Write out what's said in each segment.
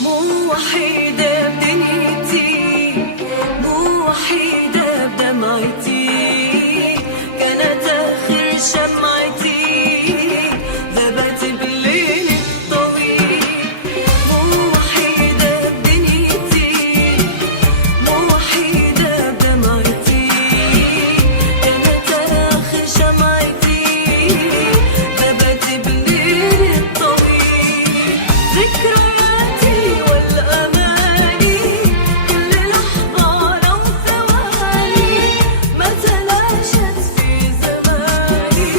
مو وحيدة بدنيتي، مو وحيدة بدمعتي، كانت آخر شمعتي ذبت بالليل الطويل. مو وحيدة بدنيتي، مو وحيدة بدمعتي، كانت آخر شمعتي ذبت بالليل الطويل. ذكرياتي والأماني كل لحظة لو ثواني ما تلاشت في زماني،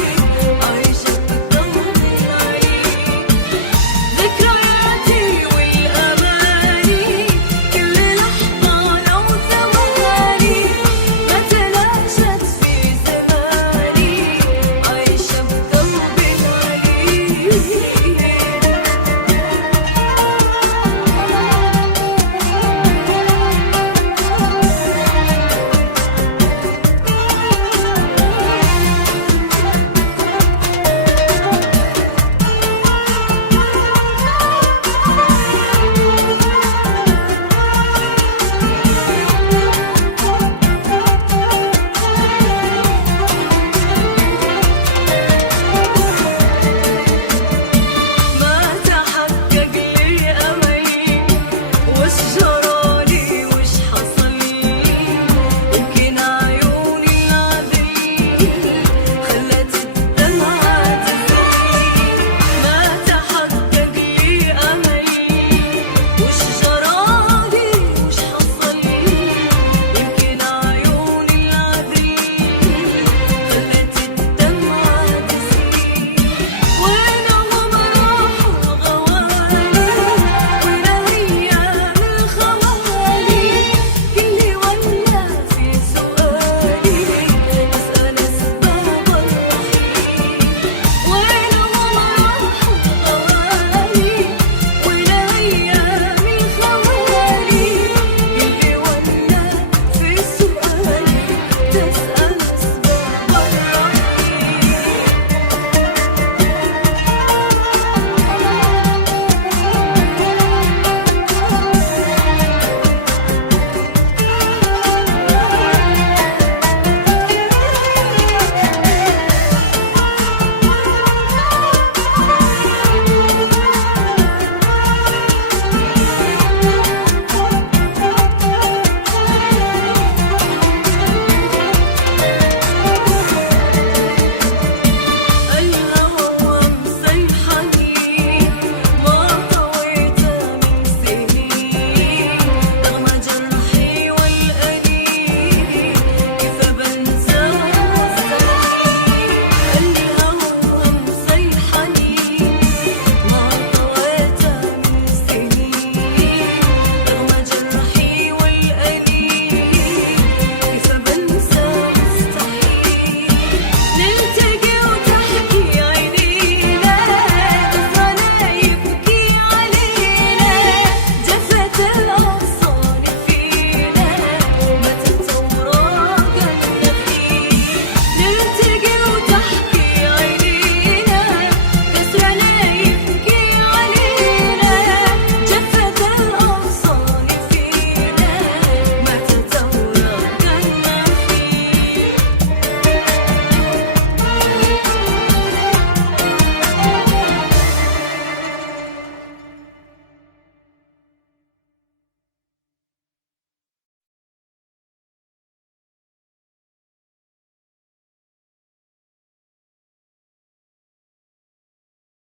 عايشة بدوب العين. ذكرياتي والأماني كل لحظة لو ثواني ما تلاشت في زماني، عايشة بدوب العين.